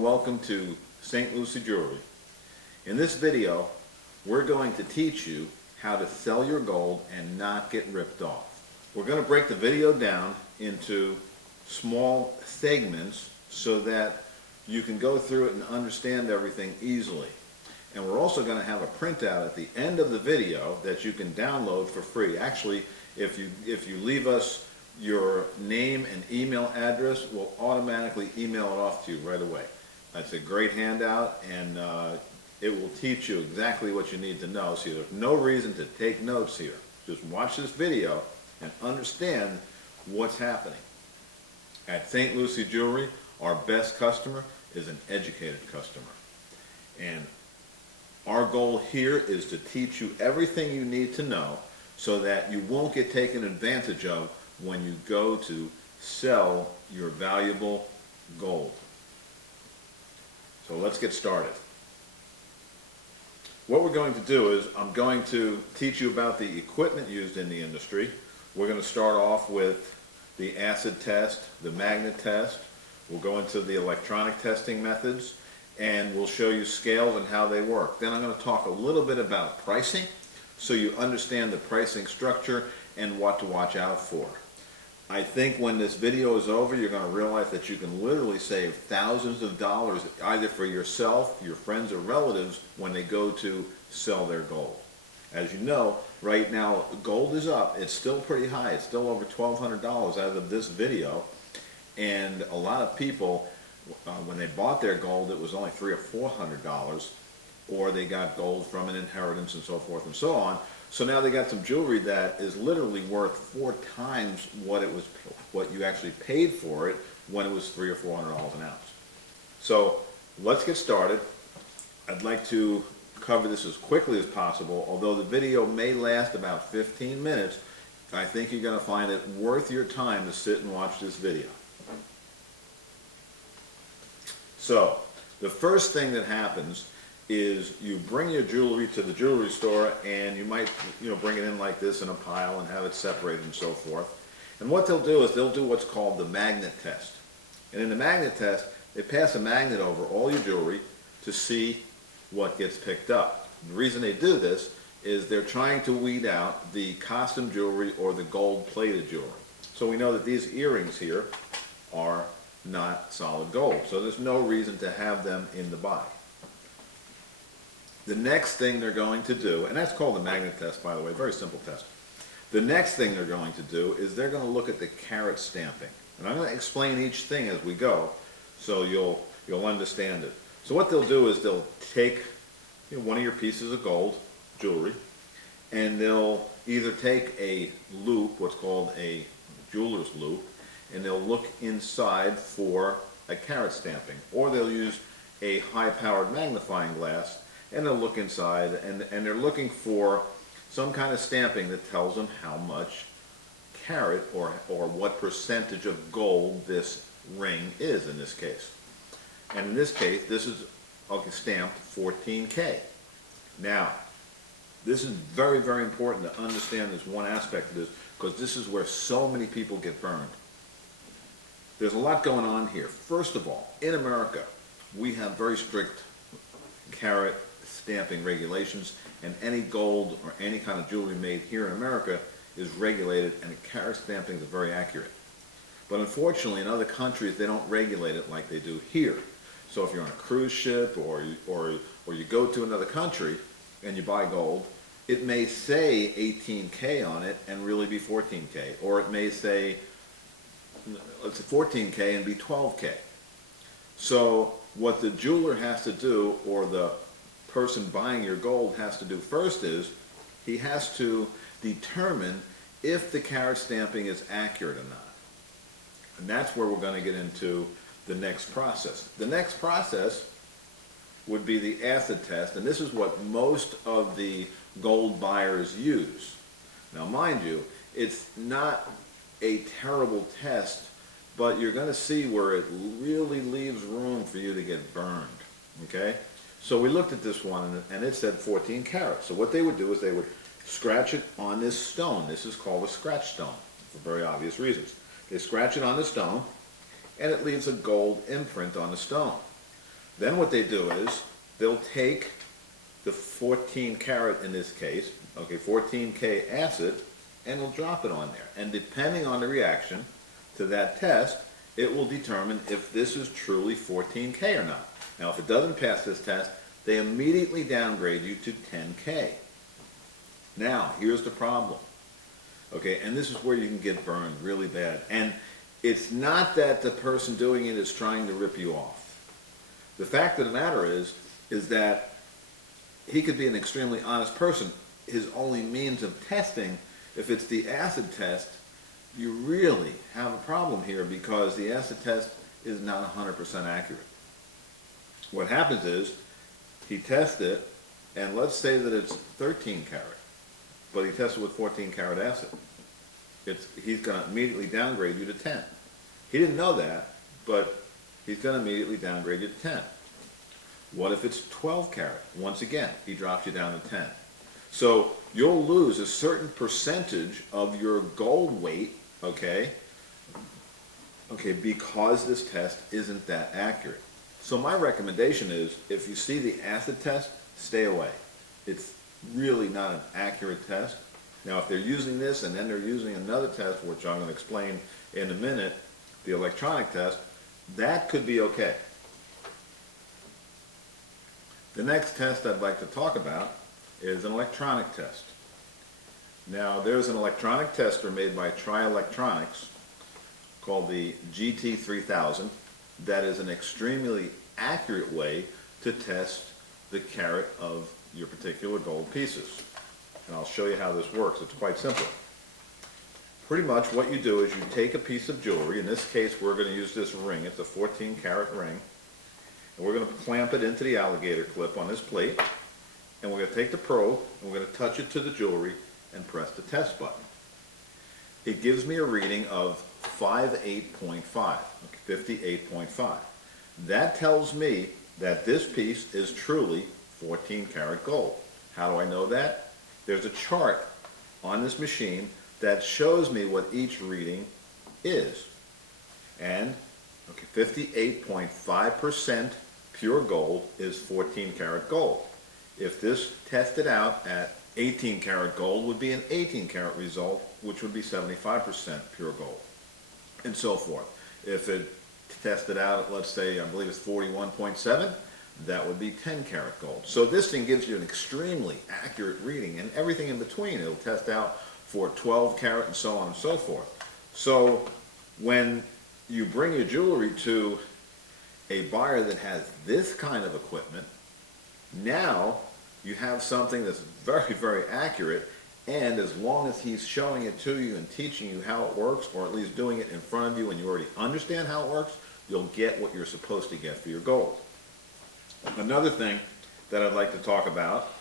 and welcome to St. Lucie Jewelry. In this video, we're going to teach you how to sell your gold and not get ripped off. We're going to break the video down into small segments so that you can go through it and understand everything easily. And we're also going to have a printout at the end of the video that you can download for free. Actually, if you leave us your name and email address, we'll automatically email it off to you right away. That's a great handout, and it will teach you exactly what you need to know. So there's no reason to take notes here. Just watch this video and understand what's happening. At St. Lucie Jewelry, our best customer is an educated customer. And our goal here is to teach you everything you need to know so that you won't get taken advantage of when you go to sell your valuable gold. So let's get started. What we're going to do is I'm going to teach you about the equipment used in the industry. We're going to start off with the acid test, the magnet test. We'll go into the electronic testing methods, and we'll show you scales and how they work. Then I'm going to talk a little bit about pricing so you understand the pricing structure and what to watch out for. I think when this video is over, you're going to realize that you can literally save thousands of dollars either for yourself, your friends, or relatives when they go to sell their gold. As you know, right now gold is up. It's still pretty high. It's still over $1,200 as of this video. And a lot of people, when they bought their gold, it was only $300 or $400, or they got gold from an inheritance and so forth and so on. So now they got some jewelry that is literally worth 4 times what you actually paid for it when it was $300 or $400 an ounce. So let's get started. I'd like to cover this as quickly as possible. Although the video may last about 15 minutes, I think you're going to find it worth your time to sit and watch this video. So the first thing that happens is you bring your jewelry to the jewelry store, and you might bring it in like this in a pile and have it separated and so forth. And what they'll do is they'll do what's called the magnet test. And in the magnet test, they pass a magnet over all your jewelry to see what gets picked up. The reason they do this is they're trying to weed out the costume jewelry or the gold-plated jewelry. So we know that these earrings here are not solid gold, so there's no reason to have them in the buy. The next thing they're going to do, and that's called the magnet test, by the way, very simple test. The next thing they're going to do is they're going to look at the carat stamping. And I'm going to explain each thing as we go so you'll understand it. So what they'll do is they'll take one of your pieces of gold, jewelry, and they'll either take a loop, what's called a jeweler's loop, and they'll look inside for a carat stamping. Or they'll use a high-powered magnifying glass, and they'll look inside, and they're looking for some kind of stamping that tells them how much carat or what percentage of gold this ring is in this case. And in this case, this is stamped 14K. Now, this is very, very important to understand this one aspect of this, because this is where so many people get burned. There's a lot going on here. First of all, in America, we have very strict carat stamping regulations, and any gold or any kind of jewelry made here in America is regulated, and the carat stamping is very accurate. But unfortunately, in other countries, they don't regulate it like they do here. So if you're on a cruise ship or you go to another country and you buy gold, it may say 18K on it and really be 14K, or it may say, let's say 14K and be 12K. So what the jeweler has to do, or the person buying your gold has to do first, is he has to determine if the carat stamping is accurate or not. And that's where we're going to get into the next process. The next process would be the acid test, and this is what most of the gold buyers use. Now mind you, it's not a terrible test, but you're going to see where it really leaves room for you to get burned. Okay? So we looked at this one, and it said 14 carats. So what they would do is they would scratch it on this stone. This is called a scratch stone for very obvious reasons. They scratch it on the stone, and it leaves a gold imprint on the stone. Then what they do is they'll take the 14 karat in this case, okay, 14K acid, and they'll drop it on there. And depending on the reaction to that test, it will determine if this is truly 14K or not. Now, if it doesn't pass this test, they immediately downgrade you to 10K. Now, here's the problem. Okay, and this is where you can get burned really bad. And it's not that the person doing it is trying to rip you off. The fact of the matter is that he could be an extremely honest person. His only means of testing, if it's the acid test, you really have a problem here because the acid test is not 100% accurate. What happens is, he tests it, and let's say that it's 13 karat, but he tested with 14 karat acid. He's going to immediately downgrade you to 10. He didn't know that, but he's going to immediately downgrade you to 10. What if it's 12 karat? Once again, he drops you down to 10. So you'll lose a certain percentage of your gold weight, okay, because this test isn't that accurate. So my recommendation is, if you see the acid test, stay away. It's really not an accurate test. Now, if they're using this and then they're using another test, which I'm going to explain in a minute, the electronic test, that could be okay. The next test I'd like to talk about is an electronic test. Now, there's an electronic tester made by Electronics called the GT3000 that is an extremely accurate way to test the carat of your particular gold pieces. And I'll show you how this works. It's quite simple. Pretty much what you do is you take a piece of jewelry. In this case, we're going to use this ring. It's a 14 karat ring. And we're going to clamp it into the alligator clip on this plate. And we're going to take the probe and we're going to touch it to the jewelry and press the test button. It gives me a reading of 58.5, 58.5. That tells me that this piece is truly 14 karat gold. How do I know that? There's a chart on this machine that shows me what each reading is. And 58.5% pure gold is 14 karat gold. If this tested out at 18 karat gold would be an 18 karat result, which would be 75% pure gold, and so forth. If it tested out at, let's say, I believe it's 41.7, that would be 10 karat gold. So this thing gives you an extremely accurate reading, and everything in between. It'll test out for 12 karat and so on and so forth. So when you bring your jewelry to a buyer that has this kind of equipment, now you have something that's very, very accurate, and as long as he's showing it to you and teaching you how it works, or at least doing it in front of you and you already understand how it works, you'll get what you're supposed to get for your gold. Another thing that I'd like to talk about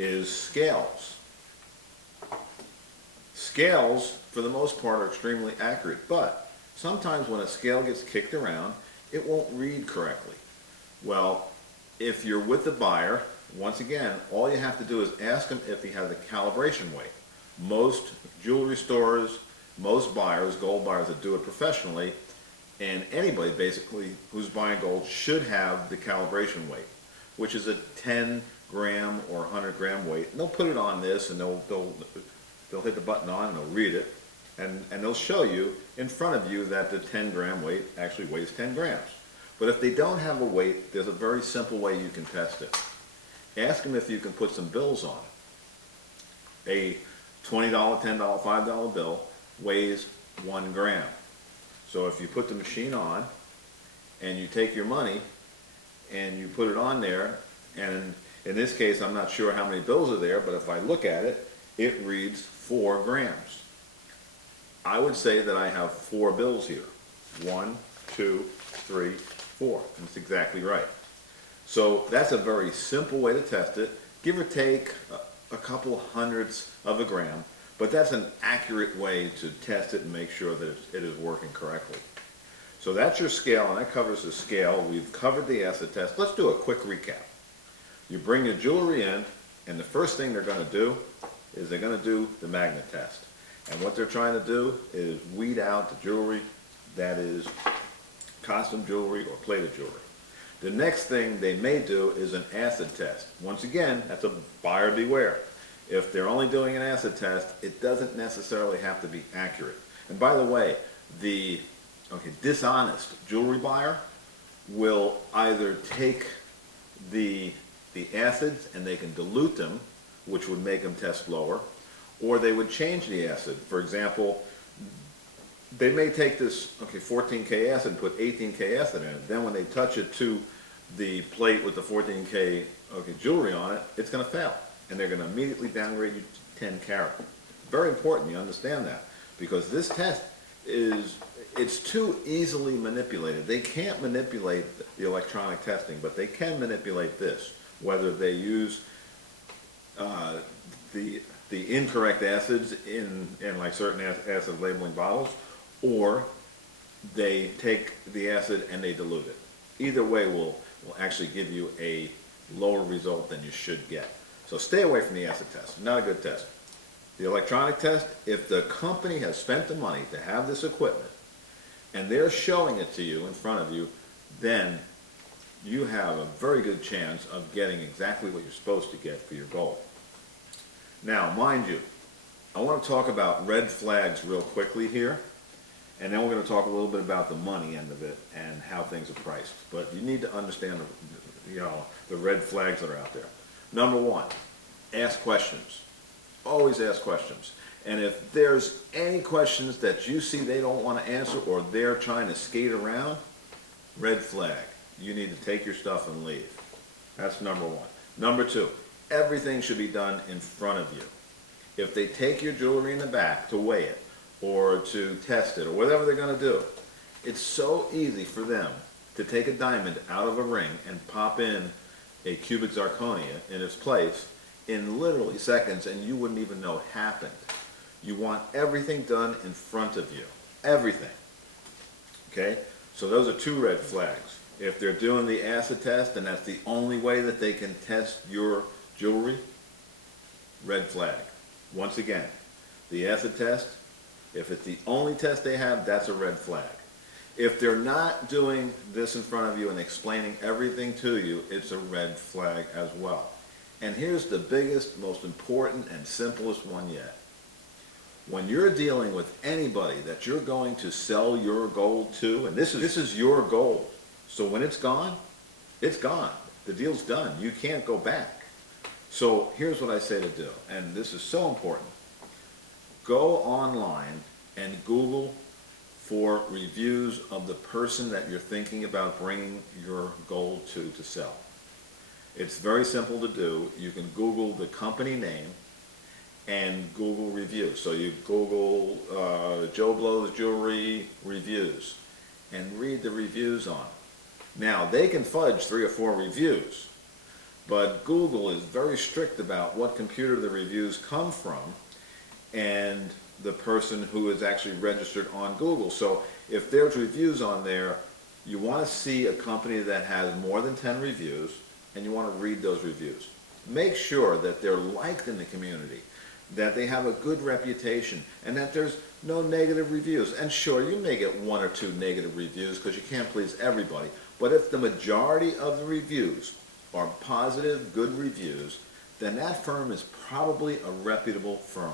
is scales. Scales, for the most part, are extremely accurate, but sometimes when a scale gets kicked around, it won't read correctly. Well, if you're with the buyer, once again, all you have to do is ask him if he has a calibration weight. Most jewelry stores, most buyers, gold buyers that do it professionally, and anybody basically who's buying gold should have the calibration weight, which is a 10 gram or 100 gram weight. And they'll put it on this, and they'll hit the button on and they'll read it, and they'll show you in front of you that the 10 gram weight actually weighs 10 grams. But if they don't have a weight, there's a very simple way you can test it. Ask them if you can put some bills on it. A $20, $10, $5 bill weighs 1 gram. So if you put the machine on and you take your money and you put it on there, and in this case I'm not sure how many bills are there, but if I look at it, it reads 4 grams. I would say that I have 4 bills here. 1, 2, 3, 4. And it's exactly right. So that's a very simple way to test it. Give or take a couple hundredths of a gram. But that's an accurate way to test it and make sure that it is working correctly. So that's your scale, and that covers the scale. We've covered the acid test. Let's do a quick recap. You bring your jewelry in, and the first thing they're going to do is they're going to do the magnet test. And what they're trying to do is weed out the jewelry that is costume jewelry or plated jewelry. The next thing they may do is an acid test. Once again, that's a buyer beware. If they're only doing an acid test, it doesn't necessarily have to be accurate. And by the way, the dishonest jewelry buyer will either take the acids and they can dilute them, which would make them test lower, or they would change the acid. For example, they may take this 14K acid and put 18K acid in it. Then when they touch it to the plate with the 14K jewelry on it, it's going to fail, and they're going to immediately downgrade you to 10 karat. Very important you understand that, because this test it's too easily manipulated. They can't manipulate the electronic testing, but they can manipulate this, whether they use the incorrect acids in like certain acid labeling bottles, or they take the acid and they dilute it. Either way will actually give you a lower result than you should get. So stay away from the acid test. Not a good test. The electronic test, if the company has spent the money to have this equipment and they're showing it to you in front of you, then you have a very good chance of getting exactly what you're supposed to get for your gold. Now, mind you, I want to talk about red flags real quickly here, and then we're going to talk a little bit about the money end of it and how things are priced. But you need to understand the red flags that are out there. Number one, ask questions. Always ask questions. And if there's any questions that you see they don't want to answer, or they're trying to skate around, red flag. You need to take your stuff and leave. That's number one. Number two, everything should be done in front of you. If they take your jewelry in the back to weigh it, or to test it, or whatever they're going to do, it's so easy for them to take a diamond out of a ring and pop in a cubic zirconia in its place in literally seconds, and you wouldn't even know it happened. You want everything done in front of you. Everything. Okay? So those are two red flags. If they're doing the acid test and that's the only way that they can test your jewelry, red flag. Once again, the acid test, if it's the only test they have, that's a red flag. If they're not doing this in front of you and explaining everything to you, it's a red flag as well. And here's the biggest, most important, and simplest one yet. When you're dealing with anybody that you're going to sell your gold to, and this is your gold, so when it's gone, it's gone. The deal's done. You can't go back. So here's what I say to do, and this is so important. Go online and Google for reviews of the person that you're thinking about bringing your gold to sell. It's very simple to do. You can Google the company name and Google reviews. So you Google Joe Blow's Jewelry reviews and read the reviews on it. Now, they can fudge 3 or 4 reviews, but Google is very strict about what computer the reviews come from and the person who is actually registered on Google. So if there's reviews on there, you want to see a company that has more than 10 reviews, and you want to read those reviews. Make sure that they're liked in the community, that they have a good reputation, and that there's no negative reviews. And sure, you may get 1 or 2 negative reviews because you can't please everybody, but if the majority of the reviews are positive, good reviews, then that firm is probably a reputable firm.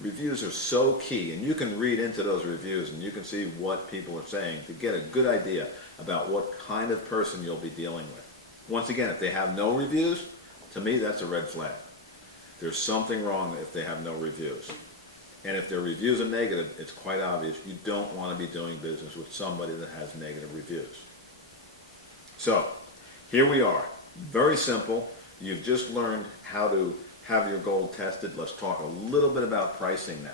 Reviews are so key, and you can read into those reviews and you can see what people are saying to get a good idea about what kind of person you'll be dealing with. Once again, if they have no reviews, to me that's a red flag. There's something wrong if they have no reviews. And if their reviews are negative, it's quite obvious you don't want to be doing business with somebody that has negative reviews. So, here we are. Very simple. You've just learned how to have your gold tested. Let's talk a little bit about pricing now.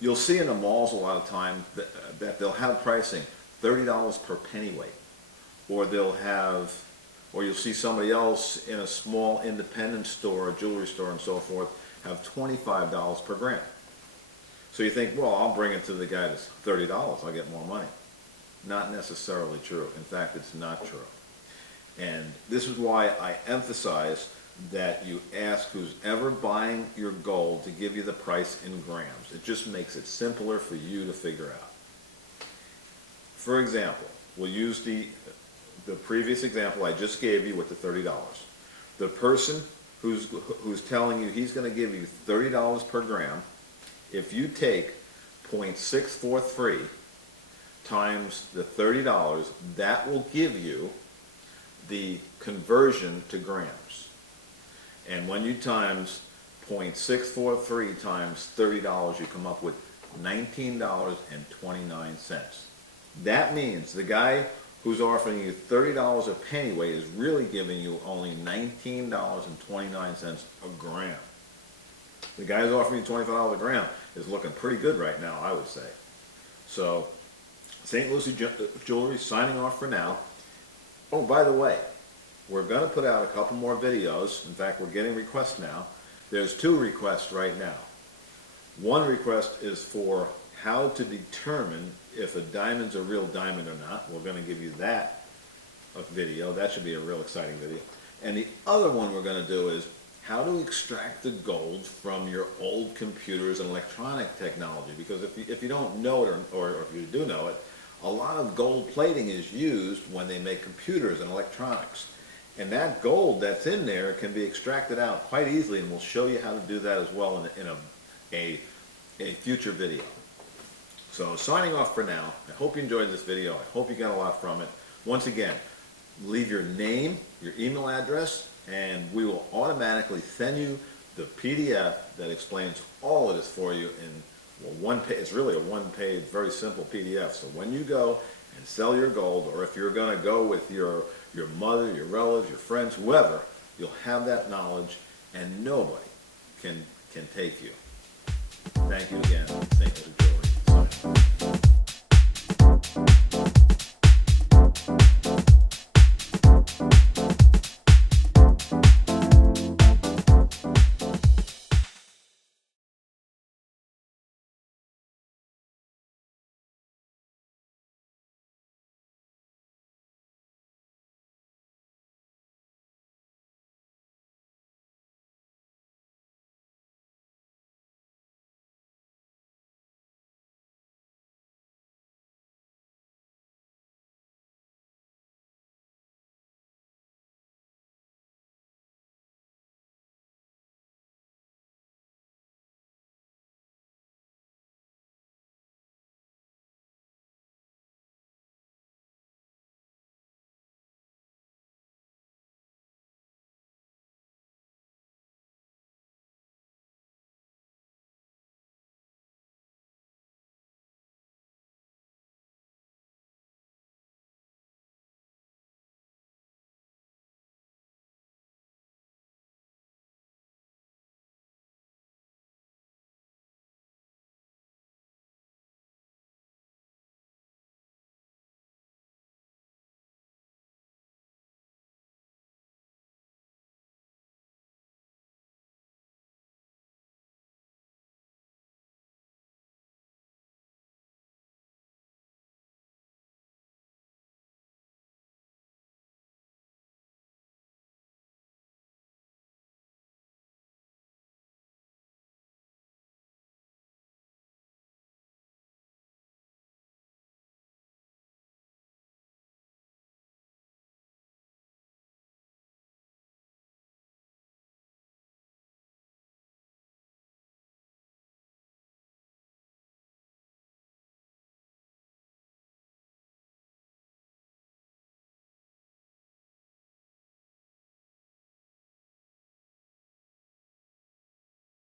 You'll see in the malls a lot of time that they'll have pricing $30 per pennyweight, or you'll see somebody else in a small independent store, a jewelry store and so forth, have $25 per gram. So you think, well, I'll bring it to the guy that's $30, I'll get more money. Not necessarily true. In fact, it's not true. And this is why I emphasize that you ask who's ever buying your gold to give you the price in grams. It just makes it simpler for you to figure out. For example, we'll use the the previous example I just gave you with the $30. The person who's telling you he's going to give you $30 per gram, if you take 0.643 times the $30, that will give you the conversion to grams. And when you times 0.643 times $30, you come up with $19.29. That means the guy who's offering you $30 a pennyweight is really giving you only $19.29 a gram. The guy who's offering you $25 a gram is looking pretty good right now, I would say. So, St. Lucie Jewelry signing off for now. Oh, by the way, we're going to put out a couple more videos. In fact, we're getting requests now. There's 2 requests right now. One request is for how to determine if a diamond's a real diamond or not. We're going to give you that video. That should be a real exciting video. And the other one we're going to do is how to extract the gold from your old computers and electronic technology. Because if you don't know it, or if you do know it, a lot of gold plating is used when they make computers and electronics. And that gold that's in there can be extracted out quite easily, and we'll show you how to do that as well in a future video. So signing off for now. I hope you enjoyed this video. I hope you got a lot from it. Once again, leave your name, your email address, and we will automatically send you the PDF that explains all of this for you in one page. It's really a one-page, very simple PDF. So when you go and sell your gold, or if you're going to go with your mother, your relatives, your friends, whoever, you'll have that knowledge, and nobody can take you. Thank you again. Thank you.